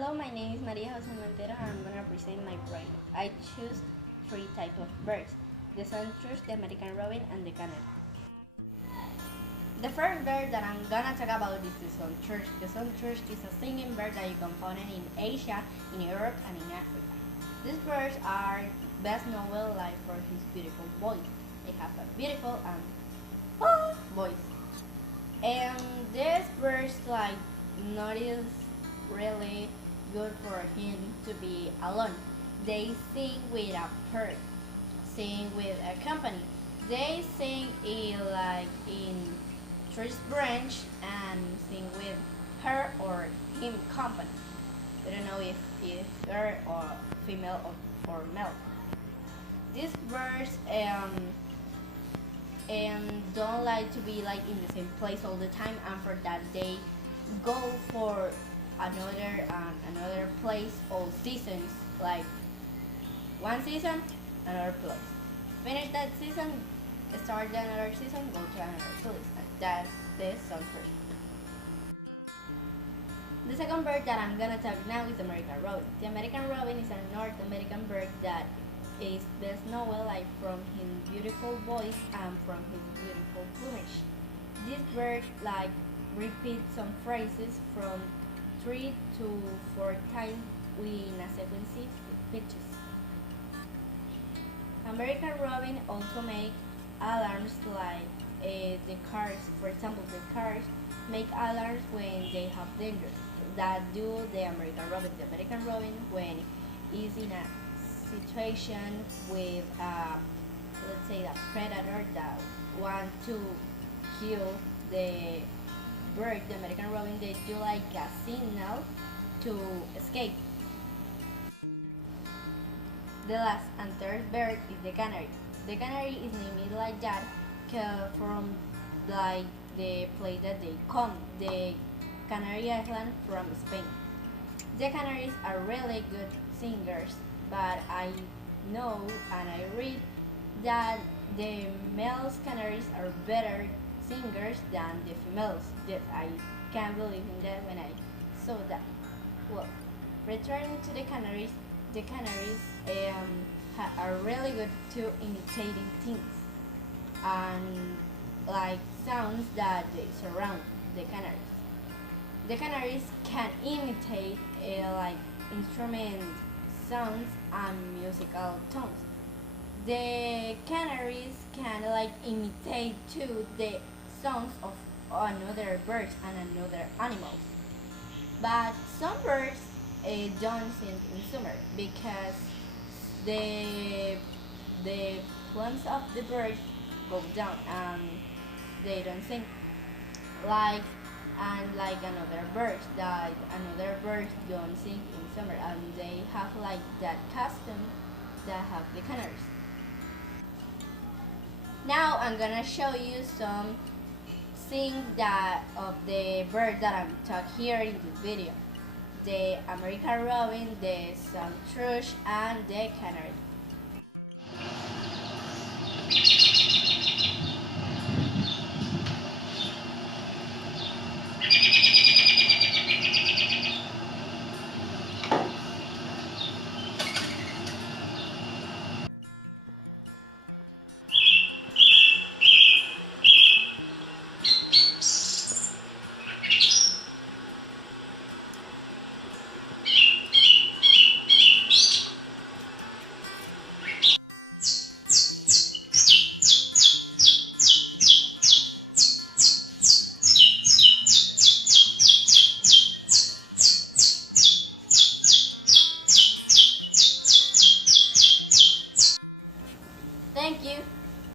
Hello, my name is Maria Jose Montero and I'm gonna present my project. I choose three types of birds: the sunthrush, the American robin, and the canary. The first bird that I'm gonna talk about is the sunthrush. The sunthrush is a singing bird that you can find in Asia, in Europe, and in Africa. These birds are best known worldwide for his beautiful voice. They have a beautiful and voice. And these birds not is really good for him to be alone. They sing with a pair, sing with a company. They sing in tree branch and sing with her or him company. I don't know if girl or female or male. These birds don't like to be in the same place all the time, and for that they go for another place all seasons, like one season another place, finish that season, start another season, go to another place, and that's the sunthrush. The second bird that I'm gonna talk now is the American robin. The American robin is a North American bird that is best known from his beautiful voice and from his beautiful plumage. This bird repeats some phrases from 3 to 4 times in a sequence with pitches. American robin also make alarms the cars. For example, the cars make alarms when they have danger. That do the American robin. The American robin, when is in a situation with let's say a predator that want to kill the bird, the American robin, they do a signal to escape. The last and third bird is the canary. The canary is named like that from the place that they come, the Canary Island from Spain. The canaries are really good singers, but I know and I read that the male canaries are better singers than the females. Yes, I can't believe in that when I saw that. Well, returning to the canaries are really good to imitating things and sounds that they surround the canaries. The canaries can imitate instrument sounds and musical tones. The canaries can imitate too the songs of another birds and another animals. But some birds don't sing in summer because the plumage of the bird go down and they don't sing like another birds don't sing in summer, and they have that custom that have the canaries. Now I'm gonna show you some things that of the bird that I'm talking here in this video: the American robin, the sunthrush, and the canary.